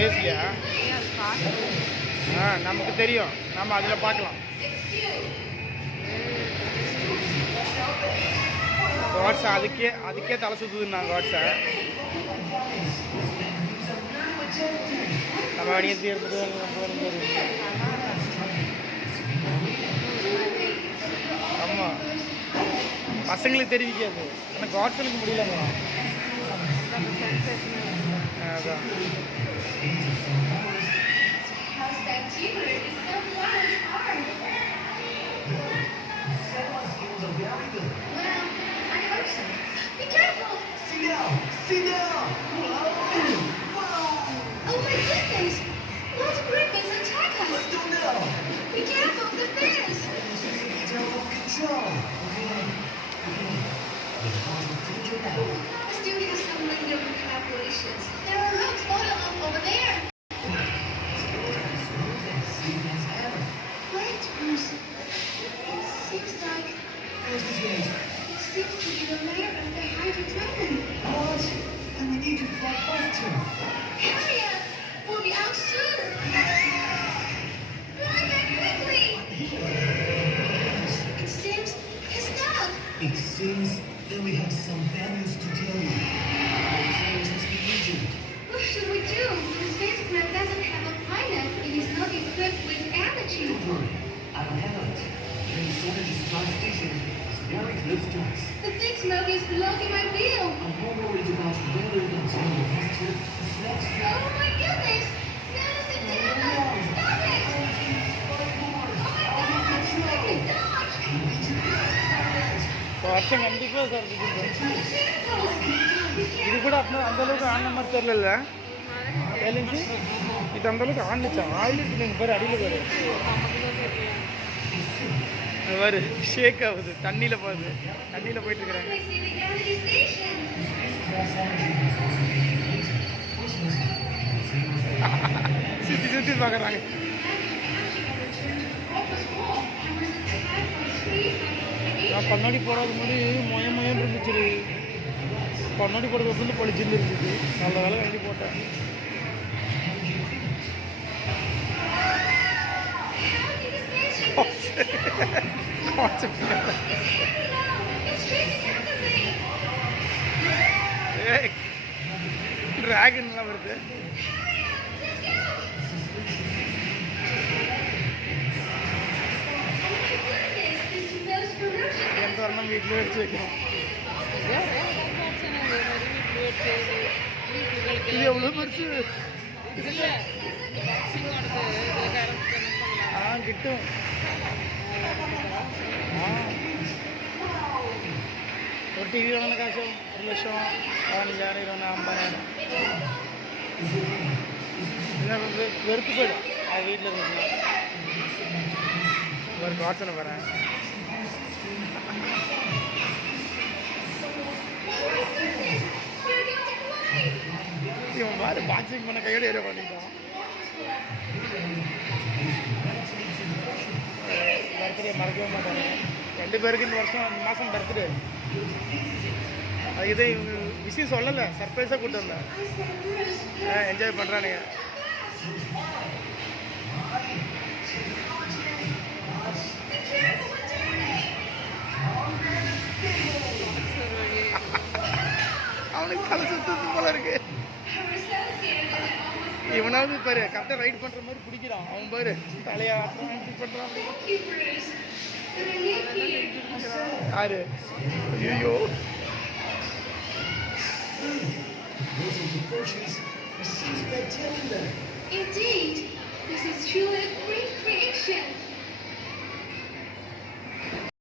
பேசலையா? நமக்கு தெரியும், நம்ம அதில் பார்க்கலாம். வாட்ஸா அதுக்கே தலை சுற்றுதுன்னாங்க. வாட்ஸா நம்ம அணியத்தி எடுத்துட்டு ஆமாம், பசங்களுக்கு தெரிவிக்காது, ஆனால் காட்ஸனுக்கு முடியலங்க. அதான் See now! Wow! Oh my goodness! Lots of griffins attack us! Let's go now! Be careful of the fish! It's out of control! Okay. This dude has some lingering calculations. There are rocks falling off over there! Wait, Bruce. It seems like... It seems to be the lair of the Hydra Dragon. What? And we need to fly faster. Hurry up! We'll be out soon! Fly back quickly! It seems he's stuck. It seems that we have some bad news to tell you. Our train has been injured. What should we do? The spacecraft doesn't have a pilot. It is not equipped with energy. Don't worry. I don't have it. The energy supply station is very close to us. The thick smoke is blocking my view. I'm more worried about whether that's on the past Oh my goodness! No, sit down! Stop it! Oh my God! I can dodge! வருஷம் கண்டிப்பாக சார் இது கூட அப்படின்னா அந்தளவுக்கு ஆன மாதிரி தெரியல. ஏழுச்சு இது அந்தளவுக்கு ஆணுச்சா ஆயிலுக்கு நீங்கள் பேர் அடியில் பேர் வேறு ஷேக் ஆகுது. தண்ணியில் போகுது, தண்ணியில் போயிட்டுருக்குறாங்க. சுற்றி சுற்றி பார்க்குறாங்க. நான் கண்ணாடி போடாத முன்னாடி மொயன்னு இருந்துச்சு. கண்ணாடி போடுறது வந்து பழிச்சுன்னு இருந்துச்சு. நல்ல வேலை வாங்கி போட்டேன். டிராகன்லாம் வருது. எந்த வரணும் வீட்டில் வச்சு வைக்கணும். இது எவ்வளோ பெருசு கிட்டும். ஒரு டிவி வாங்கின காசு 1 லட்சம் 15,000 20,000 50,000 வெறுத்து போயிடும். அது வீட்டில் இருந்துச்சுன்னா ஒரு வாட்ஸனை போகிறேன். இவன் பாரு பாக்ஸிங் பண்ண கையோட ஏற பண்ணிட்டான். பர்த்டே மறக்கவே மாட்டாங்க. 2 பேருக்கு இந்த மாதம் பர்த்டே. அதுக்கு தான் இவங்க விஷயம் சொல்லலை, சர்ப்ரைஸாக கூப்பிட்டு வந்தேன். என்ஜாய் பண்ணுறானுங்க. அவனுக்கு தலை சுத்தது போல இருக்கு. இவனாவது பாரு கரெக்டாக ரைட் பண்ணுற மாதிரி பிடிக்கிறான். அவன் பாரு தலையா பண்ணுறான். யாரு? ஐயோ Indeed, this is truly a great creation.